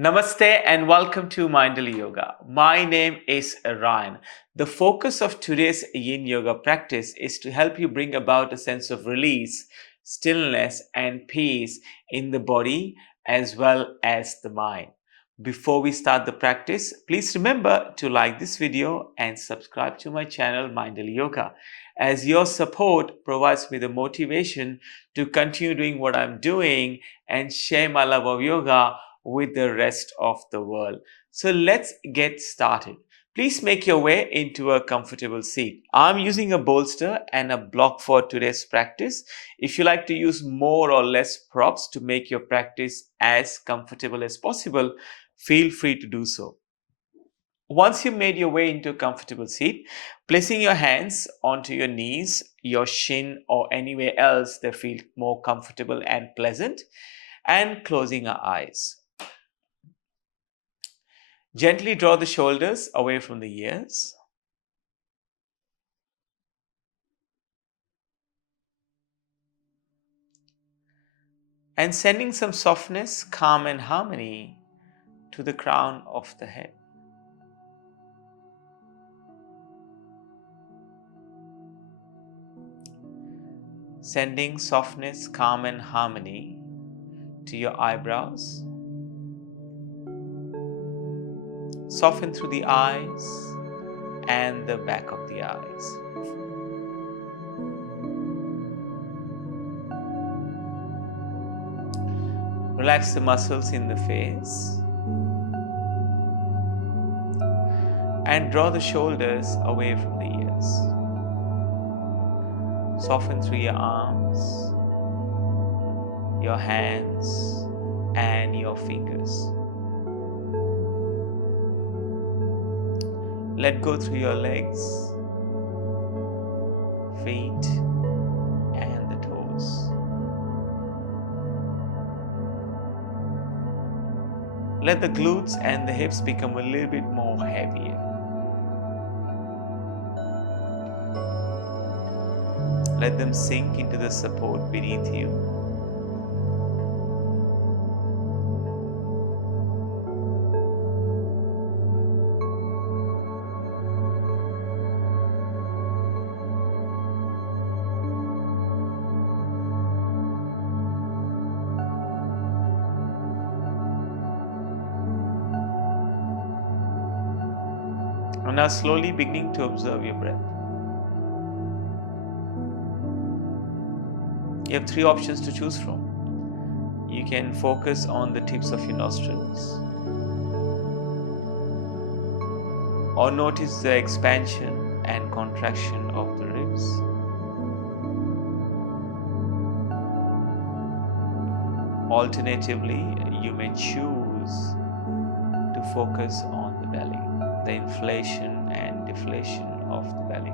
Namaste and welcome to Mindful Yoga. My name is Ryan. The focus of today's Yin Yoga practice is to help you bring about a sense of release, stillness, and peace in the body as well as the mind. Before we start the practice, please remember to like this video and subscribe to my channel Mindful Yoga, as your support provides me the motivation to continue doing what I'm doing and share my love of yoga with the rest of the world. So let's get started. Please make your way into a comfortable seat. I'm using a bolster and a block for today's practice. If you like to use more or less props to make your practice as comfortable as possible, feel free to do so. Once you've made your way into a comfortable seat, placing your hands onto your knees, your shin, or anywhere else that feel more comfortable and pleasant, and closing our eyes. Gently draw the shoulders away from the ears. And sending some softness, calm, and harmony to the crown of the head. Sending softness, calm, and harmony to your eyebrows. Soften through the eyes and the back of the eyes. Relax the muscles in the face. And draw the shoulders away from the ears. Soften through your arms, your hands, and your fingers. Let go through your legs, feet, and the toes. Let the glutes and the hips become a little bit more heavier. Let them sink into the support beneath you. And now slowly beginning to observe your breath. You have three options to choose from. You can focus on the tips of your nostrils, or notice the expansion and contraction of the ribs. Alternatively, you may choose to focus on the belly, the inflation and deflation of the belly.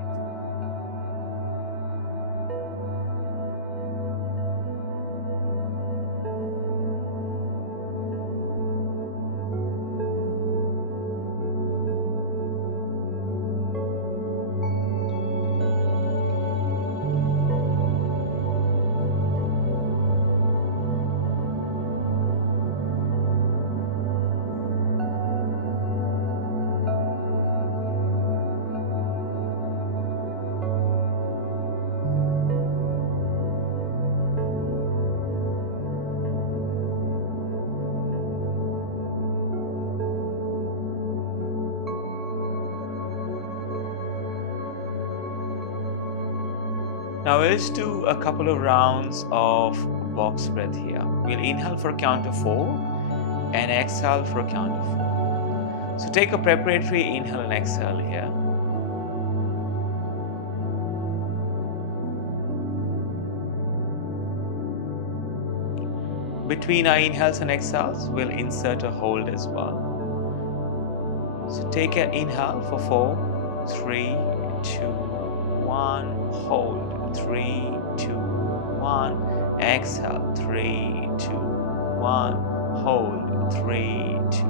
Now let's do a couple of rounds of box breath here. We'll inhale for a count of 4 and exhale for a count of 4. So take a preparatory inhale and exhale here. Between our inhales and exhales, we'll insert a hold as well. So take an inhale for 4, 3, 2, 1, hold. 3, 2, 1, exhale. 3, 2, 1, hold. 3, 2,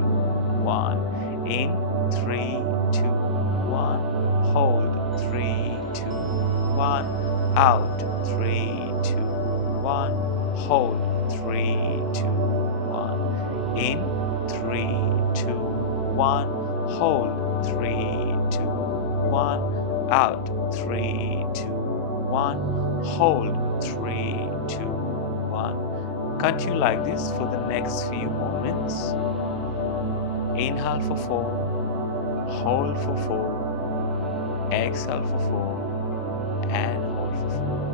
1, in. 3, 2, 1, hold. 3, 2, 1, out. 3, 2, 1, hold. 3, 2, 1, in. 3, 2, 1. Hold. 3, 2, 1. Out. 3, 2, 1. Hold. 3, 2, 1. Continue like this for the next few moments. Inhale for 4. Hold for 4. Exhale for 4. And hold for 4.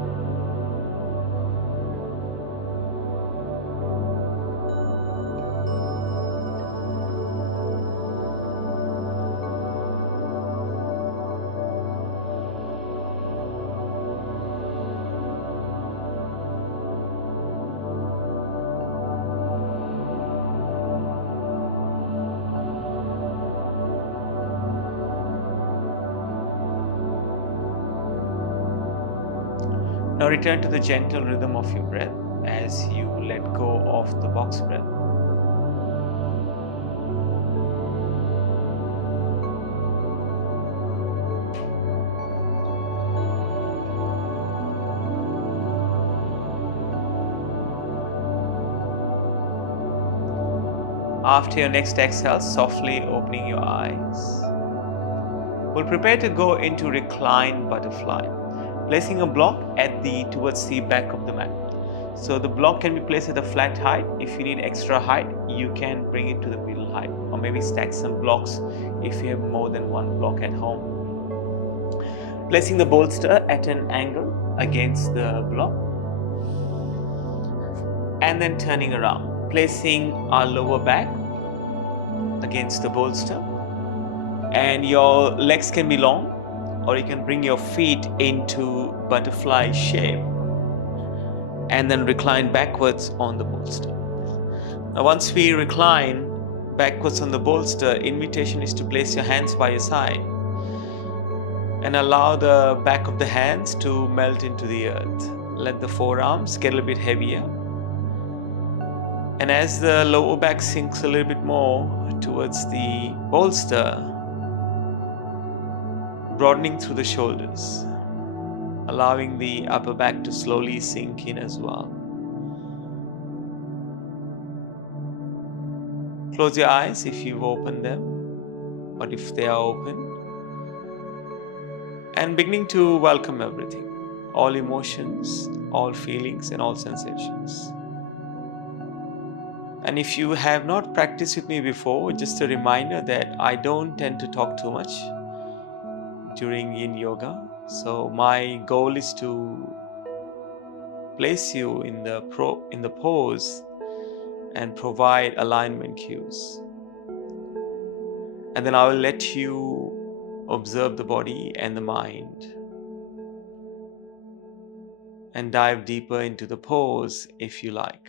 Now return to the gentle rhythm of your breath as you let go of the box breath. After your next exhale, softly opening your eyes. We'll prepare to go into Reclined Butterfly, placing a block towards the back of the mat. So the block can be placed at a flat height. If you need extra height, you can bring it to the middle height, or maybe stack some blocks if you have more than one block at home. Placing the bolster at an angle against the block, and then turning around, placing our lower back against the bolster, and your legs can be long, or you can bring your feet into butterfly shape and then recline backwards on the bolster. Now once we recline backwards on the bolster, invitation is to place your hands by your side and allow the back of the hands to melt into the earth. Let the forearms get a little bit heavier, and as the lower back sinks a little bit more towards the bolster, broadening through the shoulders, allowing the upper back to slowly sink in as well. Close your eyes if you've opened them, or if they are open, and beginning to welcome everything, all emotions, all feelings, and all sensations. And if you have not practiced with me before, just a reminder that I don't tend to talk too much during Yin Yoga. So my goal is to place you in the pose and provide alignment cues. And then I will let you observe the body and the mind and dive deeper into the pose if you like.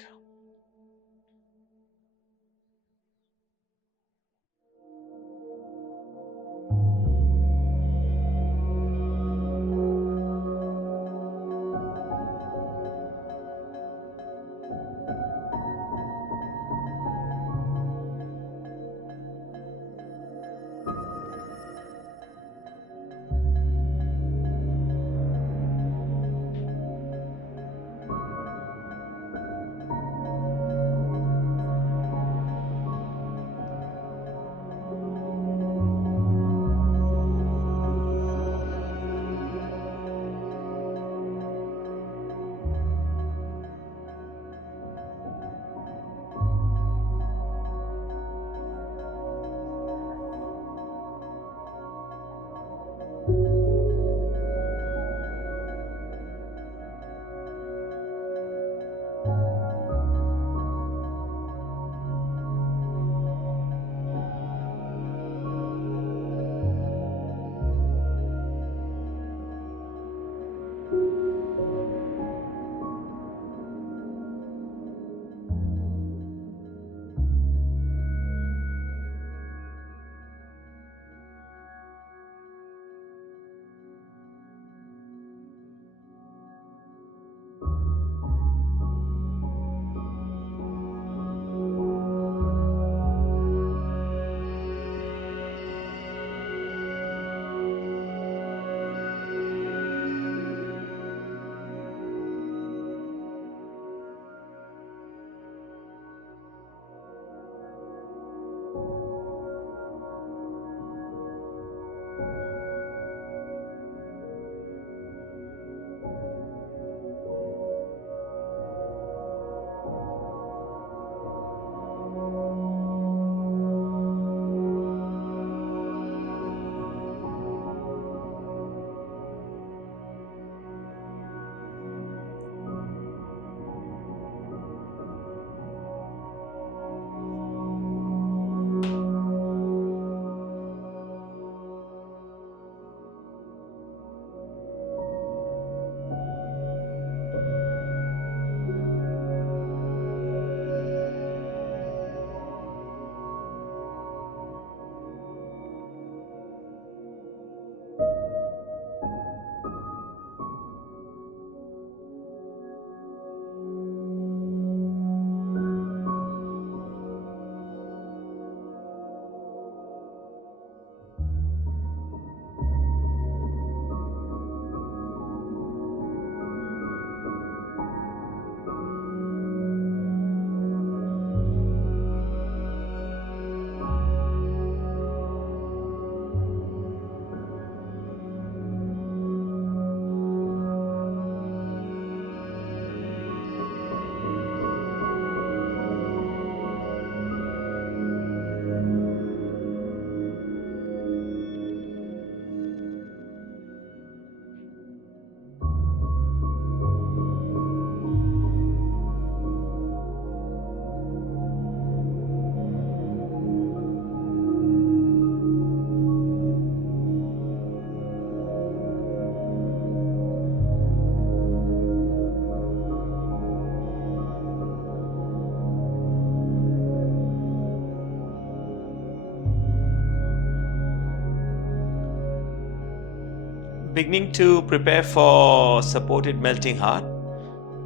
Beginning to prepare for supported melting heart.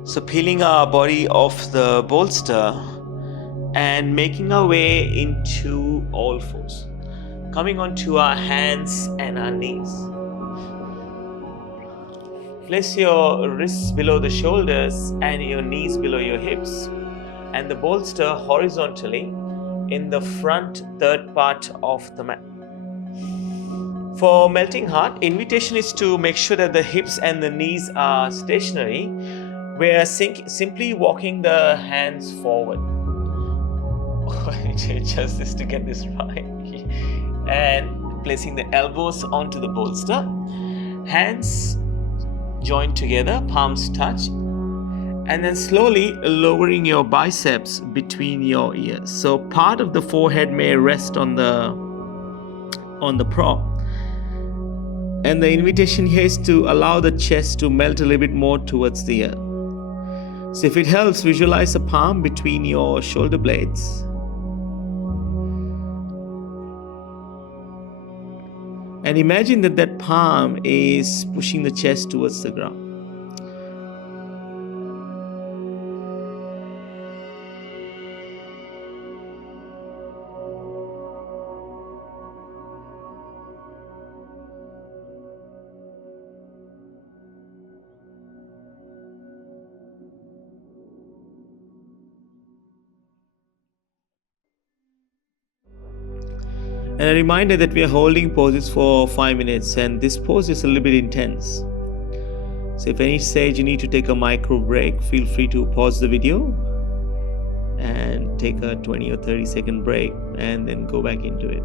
So peeling our body off the bolster and making our way into all fours. Coming onto our hands and our knees. Place your wrists below the shoulders and your knees below your hips, and the bolster horizontally in the front third part of the mat. For melting heart, invitation is to make sure that the hips and the knees are stationary. We are simply walking the hands forward. Just this to get this right. And placing the elbows onto the bolster. Hands joined together, palms touch. And then slowly lowering your biceps between your ears. So part of the forehead may rest on the prop. And the invitation here is to allow the chest to melt a little bit more towards the earth. So if it helps, visualize a palm between your shoulder blades. And imagine that palm is pushing the chest towards the ground. And a reminder that we are holding poses for 5 minutes, and this pose is a little bit intense. So if any stage you need to take a micro break, feel free to pause the video and take a 20 or 30 second break and then go back into it.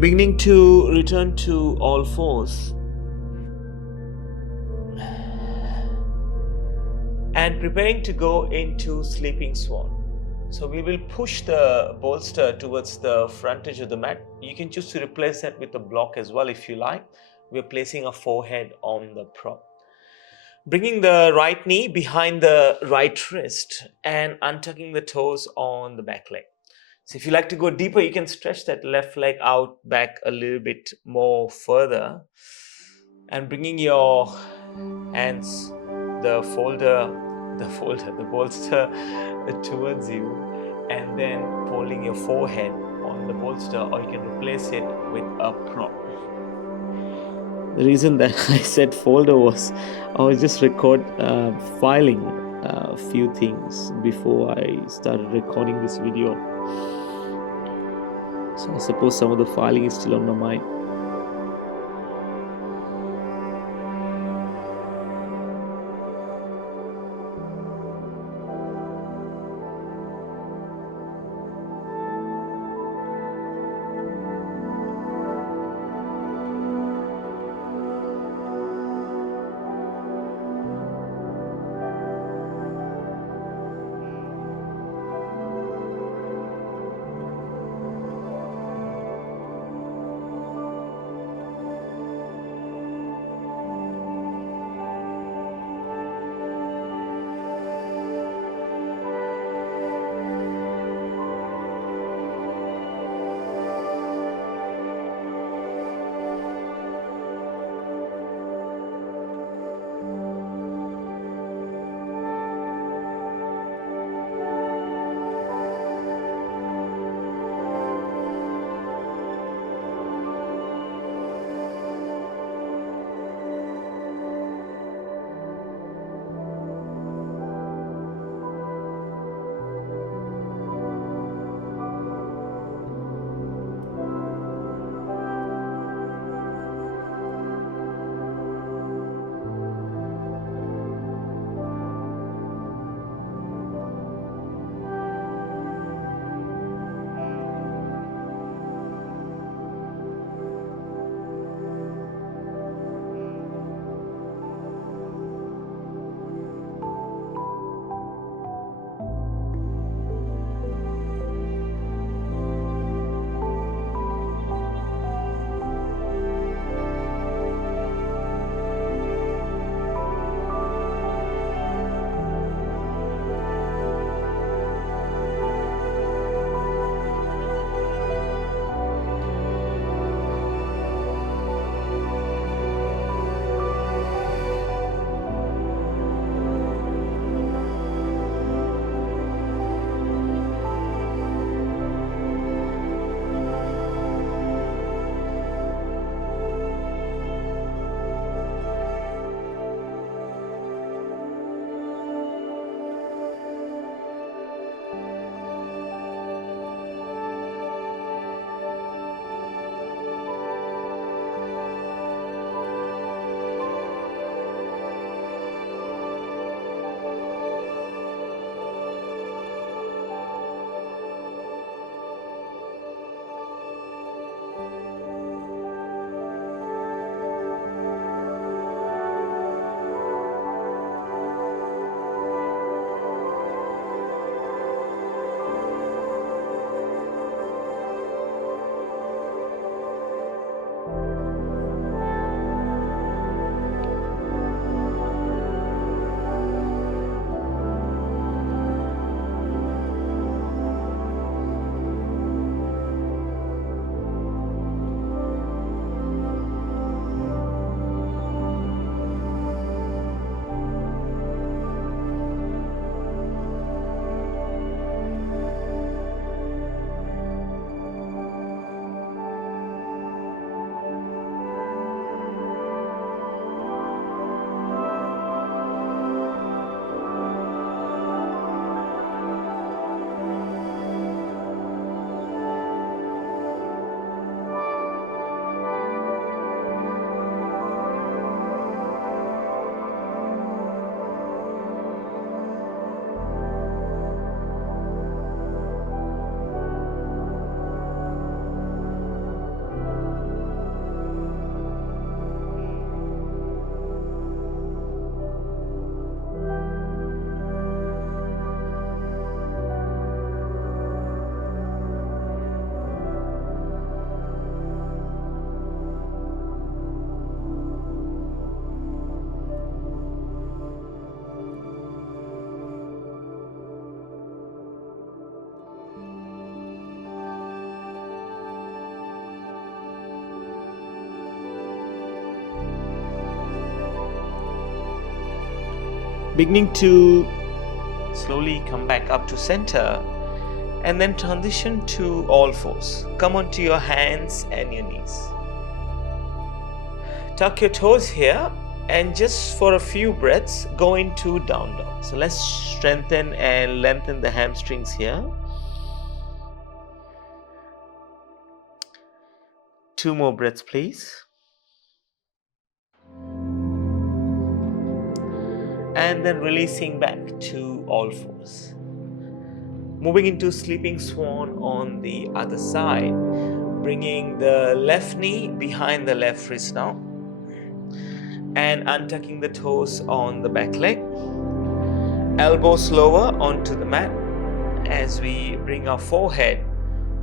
Beginning to return to all fours and preparing to go into sleeping swan. So we will push the bolster towards the front edge of the mat. You can choose to replace that with a block as well if you like. We're placing our forehead on the prop. Bringing the right knee behind the right wrist and untucking the toes on the back leg. So if you like to go deeper, you can stretch that left leg out back a little bit more further and bringing your hands, the bolster towards you, and then holding your forehead on the bolster, or you can replace it with a prop. The reason that I said folder was I was just filing a few things before I started recording this video. So I suppose some of the filing is still on my mind. beginning to slowly come back up to center, and then transition to all fours. Come onto your hands and your knees. Tuck your toes here, and just for a few breaths, go into down dog. So let's strengthen and lengthen the hamstrings here. 2 more breaths, please. And then releasing back to all fours. Moving into sleeping swan on the other side, bringing the left knee behind the left wrist now, and untucking the toes on the back leg. Elbows lower onto the mat as we bring our forehead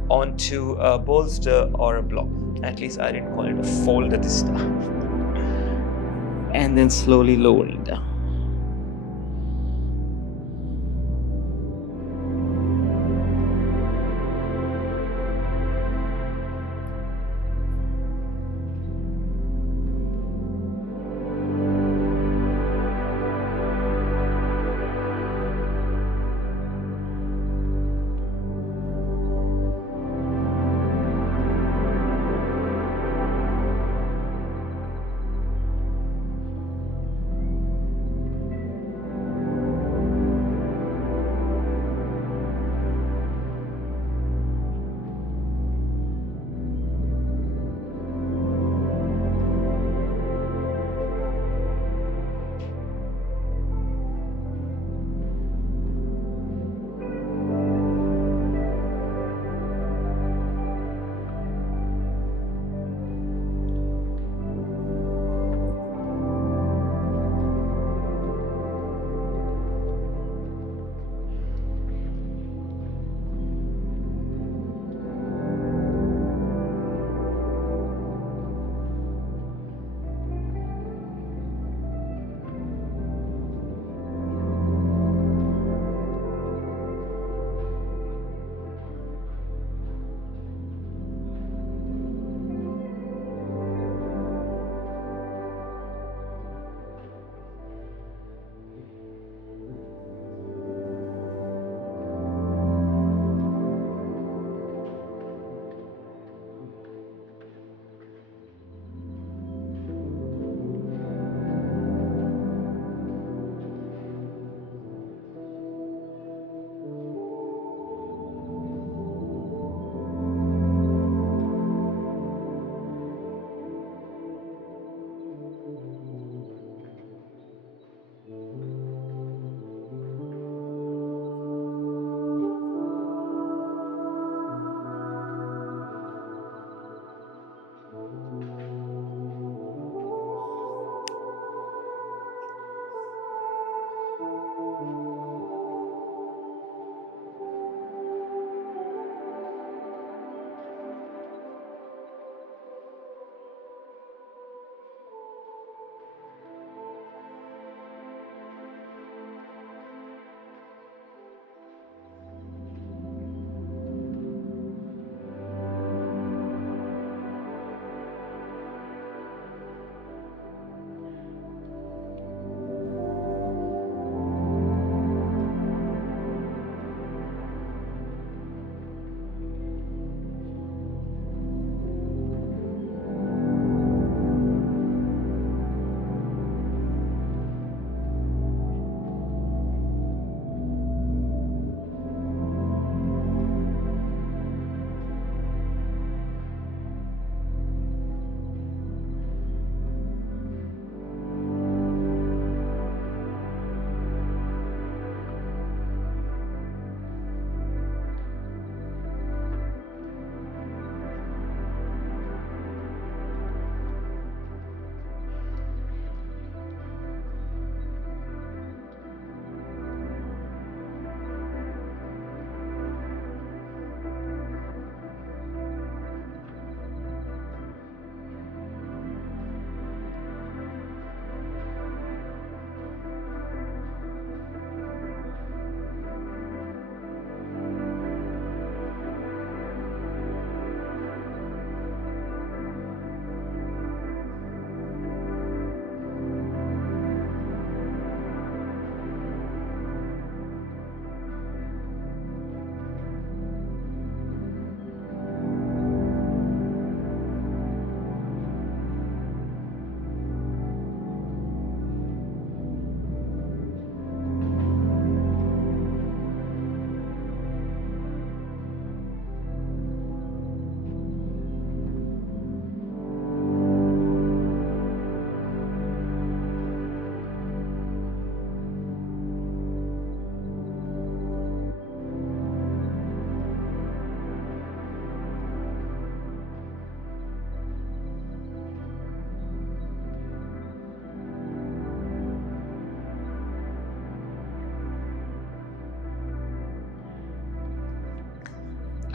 onto a bolster or a block. At least I didn't call it a fold at this time. And then slowly lowering down.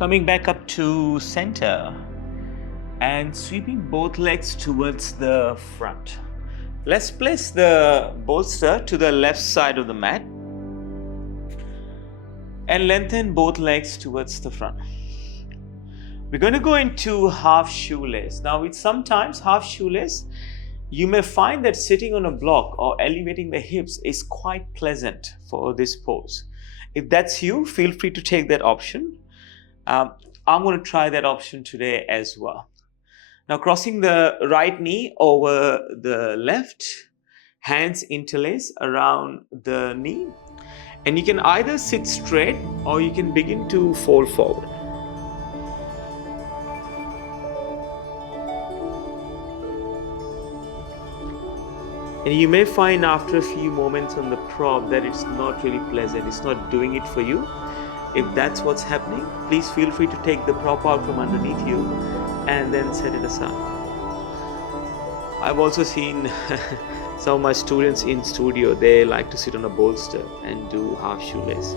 Coming back up to center and sweeping both legs towards the front. Let's place the bolster to the left side of the mat and lengthen both legs towards the front. We're going to go into half shoelace. Now, with sometimes half shoelace, you may find that sitting on a block or elevating the hips is quite pleasant for this pose. If that's you, feel free to take that option. I'm going to try that option today as well. Now, crossing the right knee over the left, hands interlace around the knee, and you can either sit straight or you can begin to fold forward. And you may find after a few moments on the prop that it's not really pleasant, it's not doing it for you. If that's what's happening, please feel free to take the prop out from underneath you and then set it aside. I've also seen some of my students in studio, they like to sit on a bolster and do half shoelace.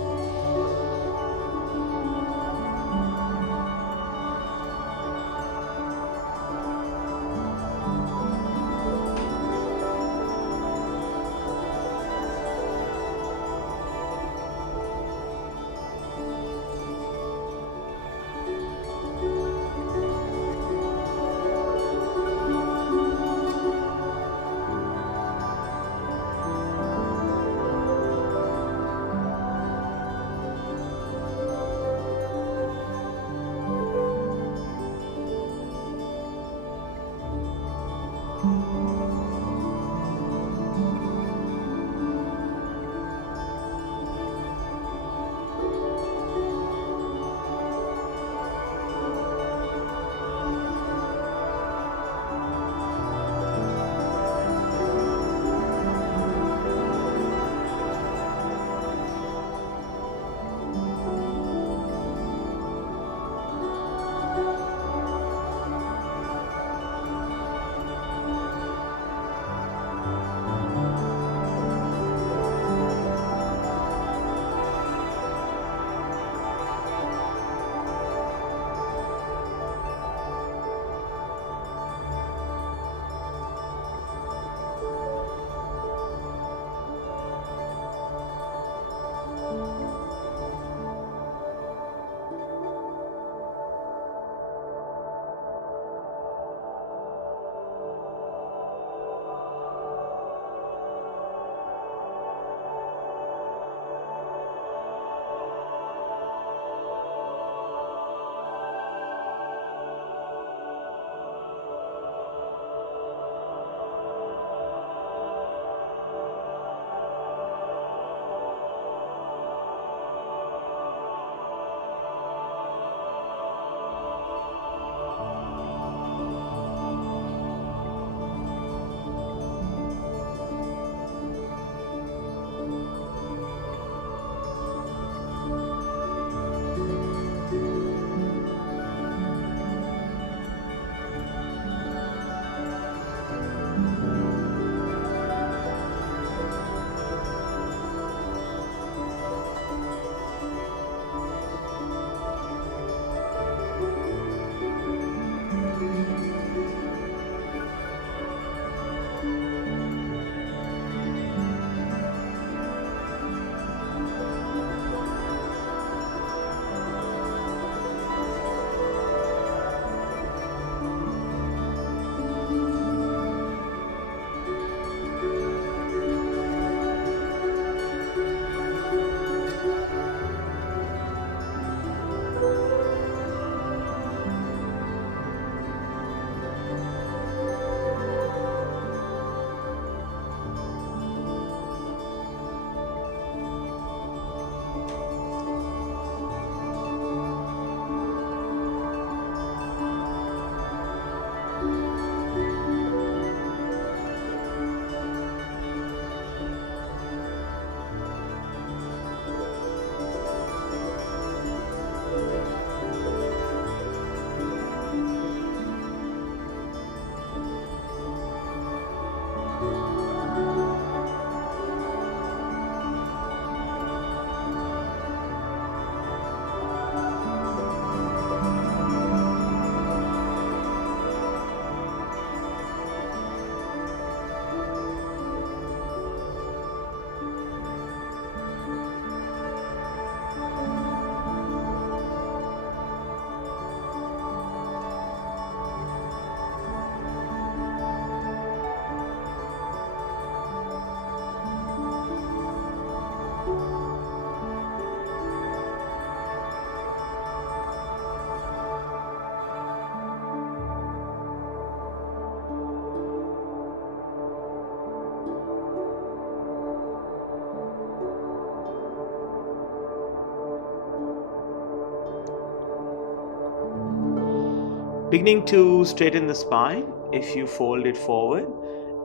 Beginning to straighten the spine if you fold it forward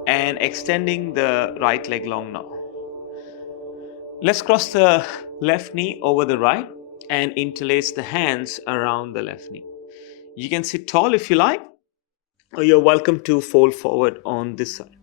and extending the right leg long now. Let's cross the left knee over the right and interlace the hands around the left knee. You can sit tall if you like, or you're welcome to fold forward on this side.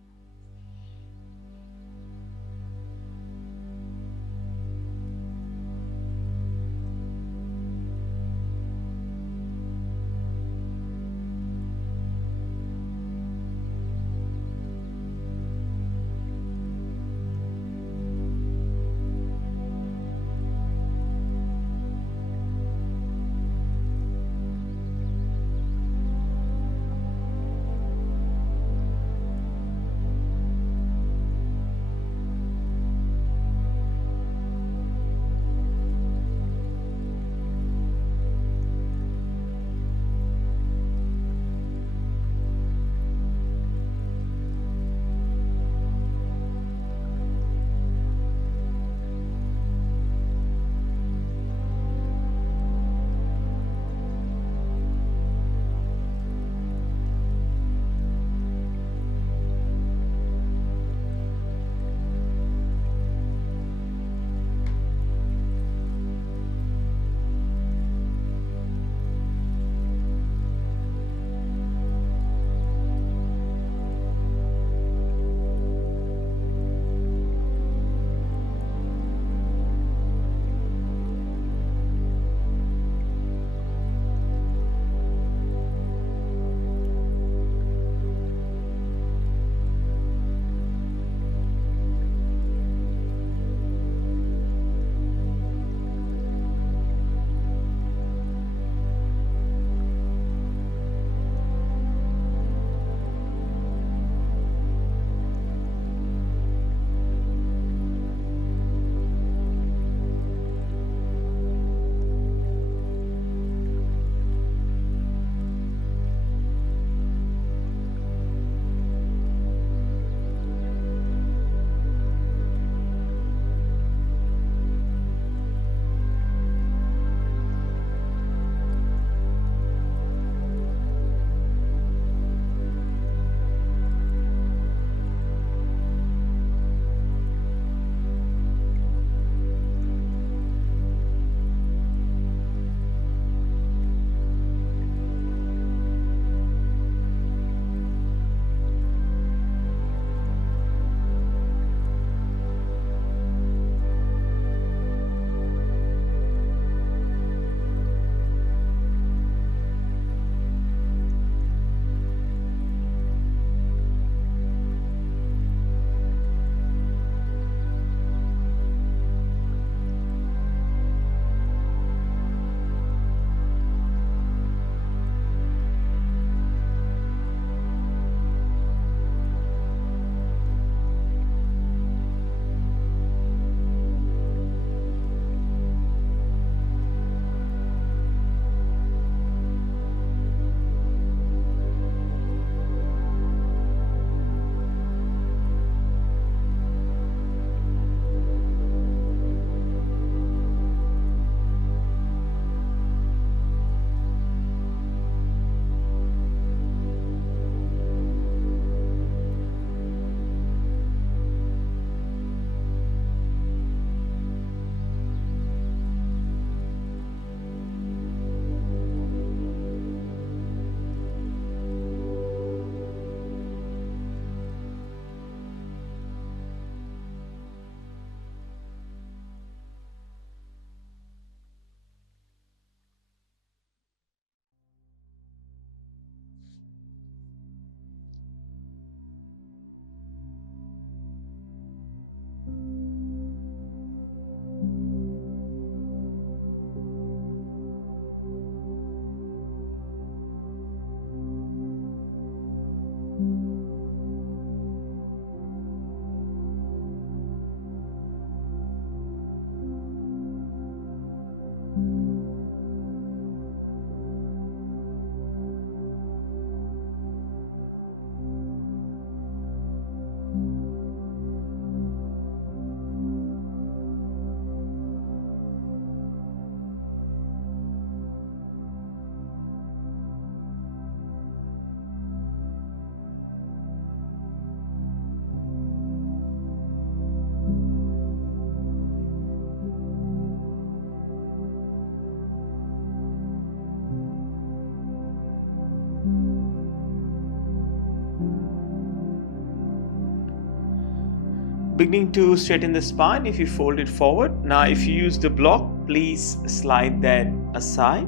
beginning to straighten the spine if you fold it forward. Now, if you use the block, please slide that aside,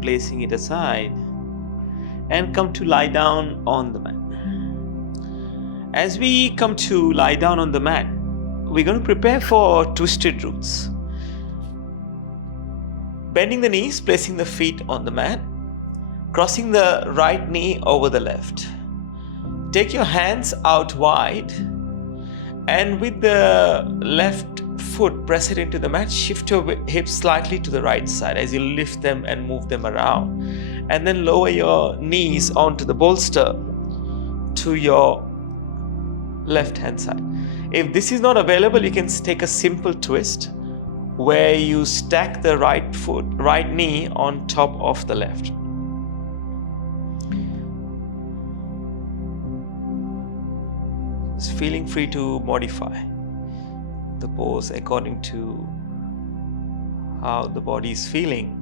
placing it aside, and come to lie down on the mat. As we come to lie down on the mat, we're going to prepare for twisted roots. Bending the knees, placing the feet on the mat, crossing the right knee over the left. Take your hands out wide, and with the left foot, press it into the mat. Shift your hips slightly to the right side as you lift them and move them around. And then lower your knees onto the bolster to your left hand side. If this is not available, you can take a simple twist where you stack the right knee on top of the left. Just feeling free to modify the pose according to how the body is feeling.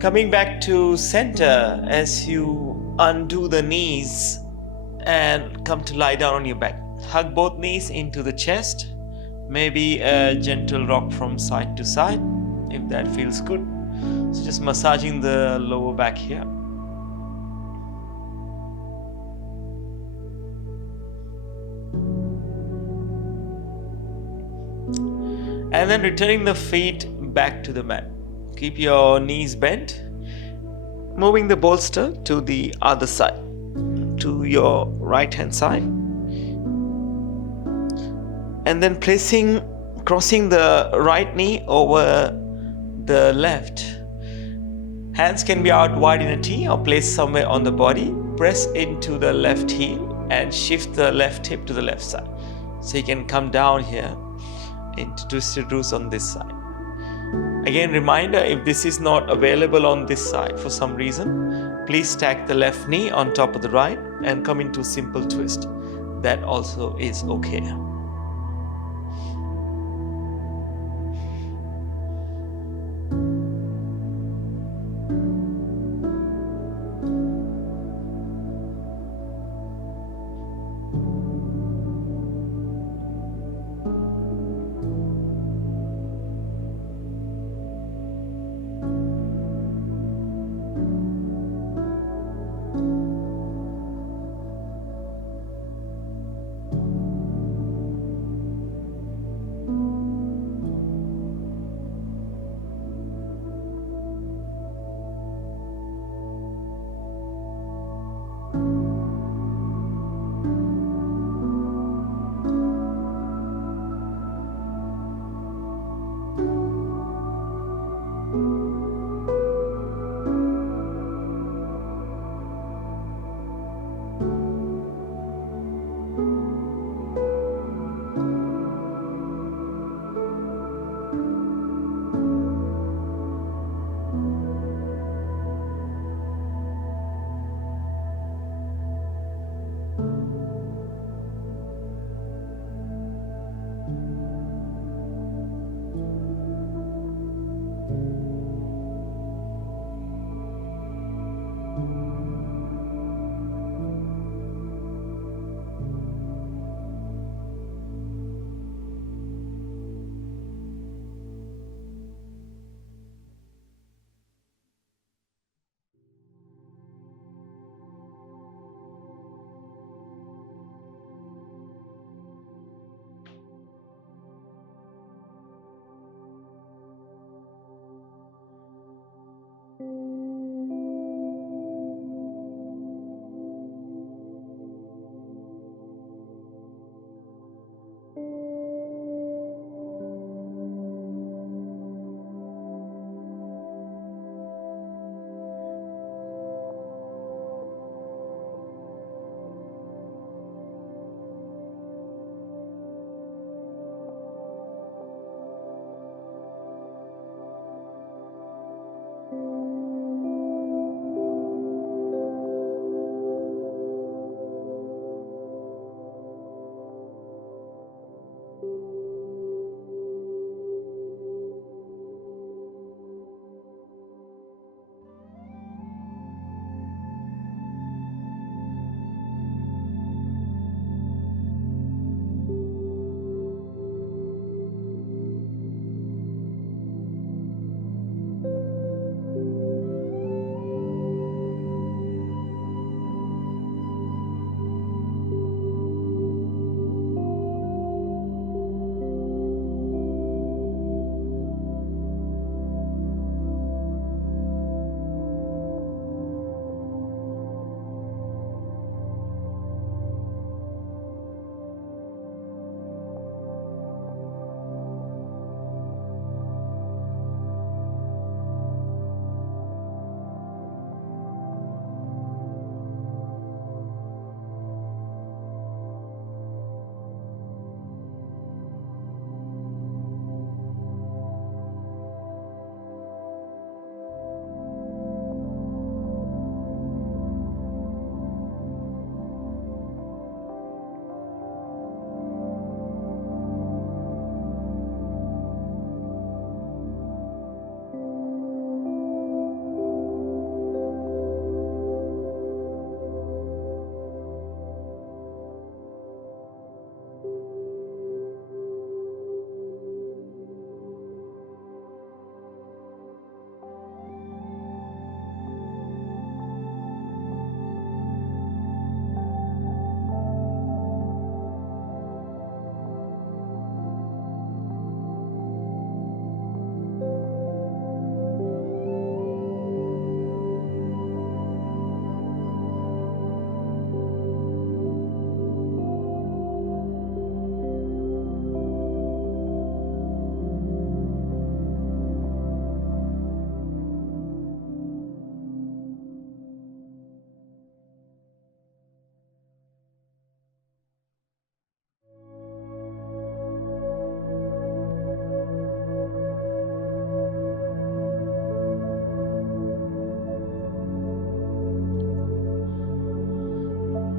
Coming back to center as you undo the knees and come to lie down on your back. Hug both knees into the chest. Maybe a gentle rock from side to side if that feels good. So just massaging the lower back here. And then returning the feet back to the mat. Keep your knees bent. Moving the bolster to the other side, to your right hand side. And then crossing the right knee over the left. Hands can be out wide in a T or placed somewhere on the body. Press into the left heel and shift the left hip to the left side. So you can come down here into twisted roots on this side. Again, reminder, if this is not available on this side for some reason, please stack the left knee on top of the right and come into simple twist. That also is okay.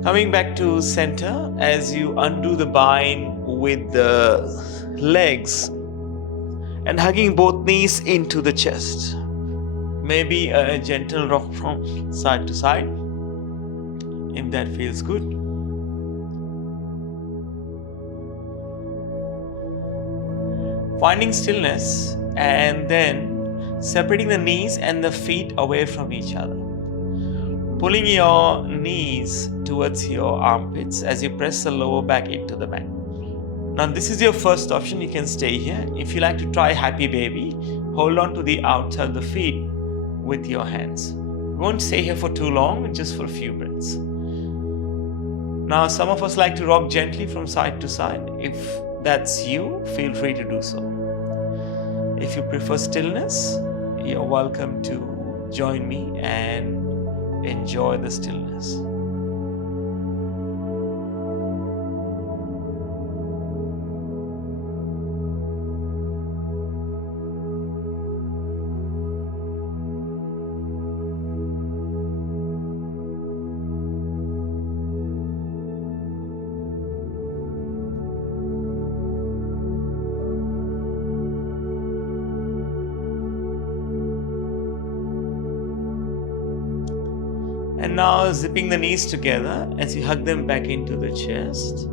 Coming back to center as you undo the bind with the legs and hugging both knees into the chest. Maybe a gentle rock from side to side if that feels good. Finding stillness and then separating the knees and the feet away from each other. Pulling your knees towards your armpits as you press the lower back into the mat. Now this is your first option, you can stay here. If you like to try happy baby, hold on to the outside of the feet with your hands. You won't stay here for too long, just for a few breaths. Now some of us like to rock gently from side to side. If that's you, feel free to do so. If you prefer stillness, you're welcome to join me and enjoy the stillness. And now zipping the knees together as you hug them back into the chest.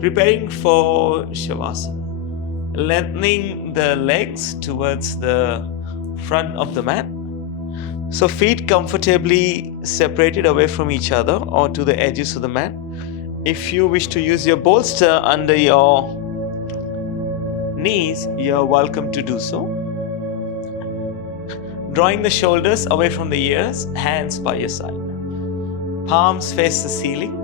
Preparing for Shavasana. Lengthening the legs towards the front of the mat. So feet comfortably separated away from each other or to the edges of the mat. If you wish to use your bolster under your knees, you're welcome to do so. Drawing the shoulders away from the ears, hands by your side. Palms face the ceiling.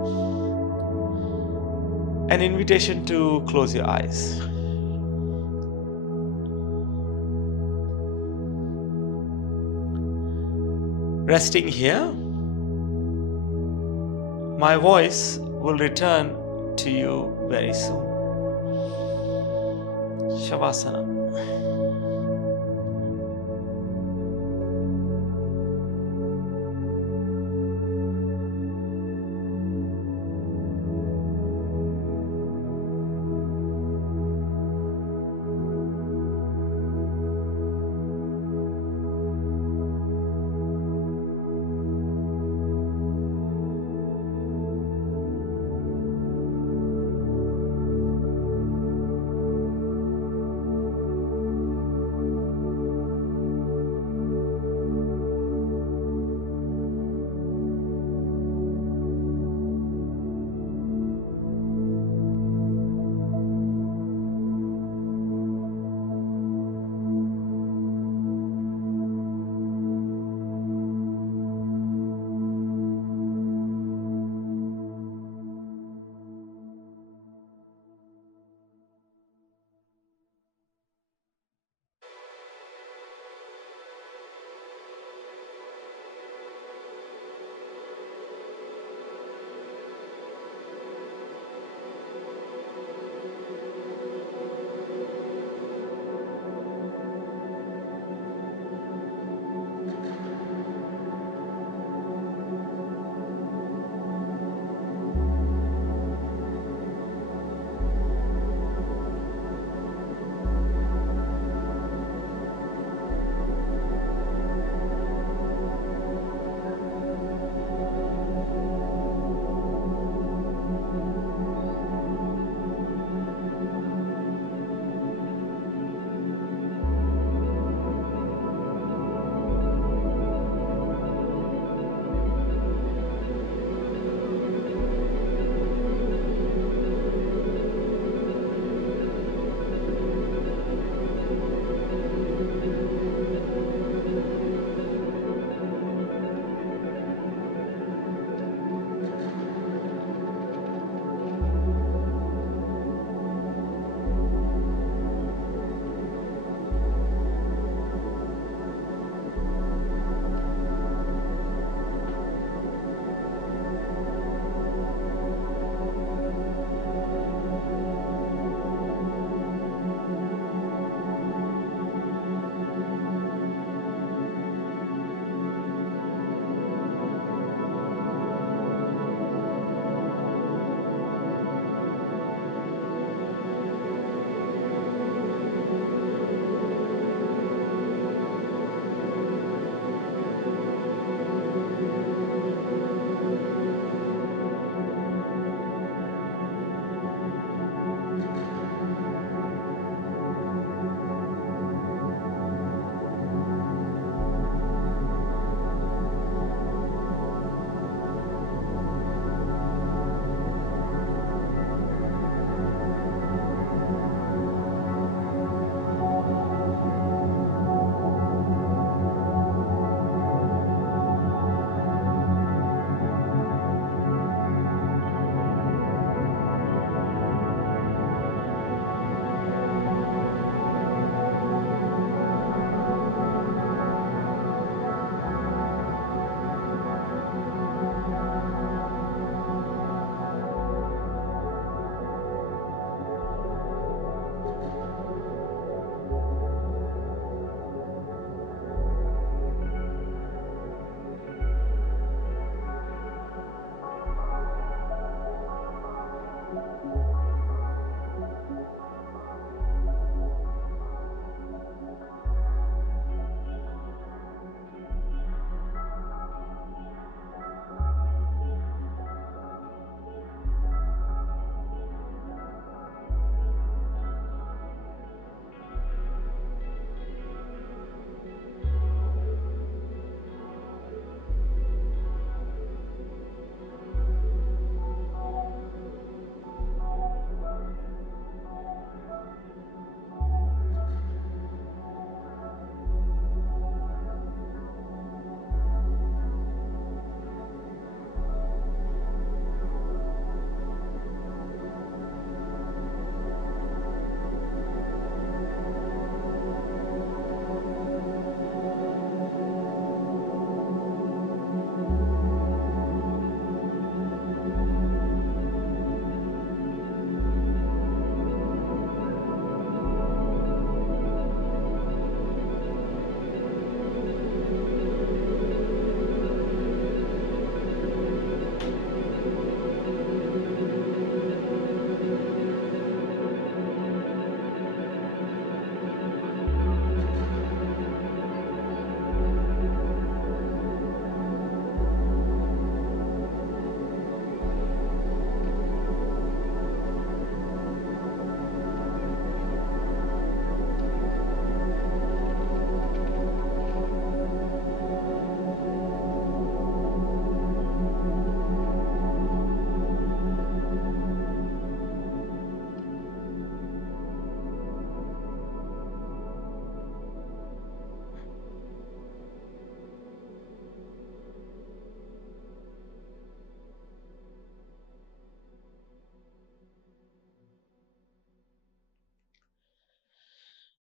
An invitation to close your eyes. Resting here, my voice will return to you very soon. Shavasana.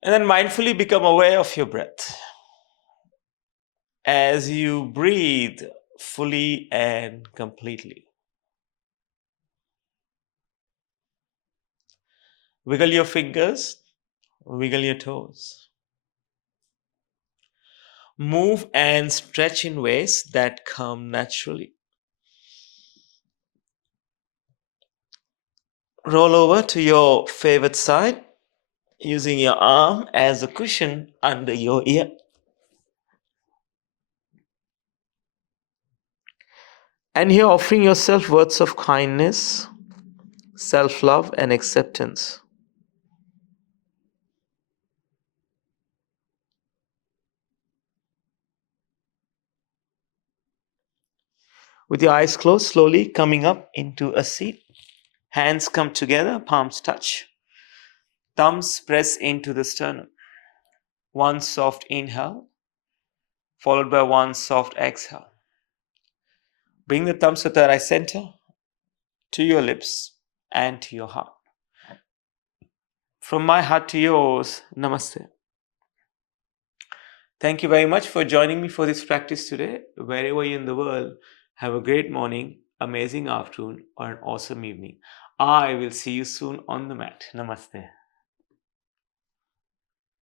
And then mindfully become aware of your breath as you breathe fully and completely. Wiggle your fingers, wiggle your toes. Move and stretch in ways that come naturally. Roll over to your favorite side using your arm as a cushion under your ear. And here offering yourself words of kindness, self love, and acceptance. With your eyes closed, slowly coming up into a seat. Hands come together, palms touch. Thumbs press into the sternum. One soft inhale, followed by one soft exhale. Bring the thumbs to third eye center, to your lips, and to your heart. From my heart to yours, Namaste. Thank you very much for joining me for this practice today. Wherever you're in the world, have a great morning, amazing afternoon, or an awesome evening. I will see you soon on the mat. Namaste.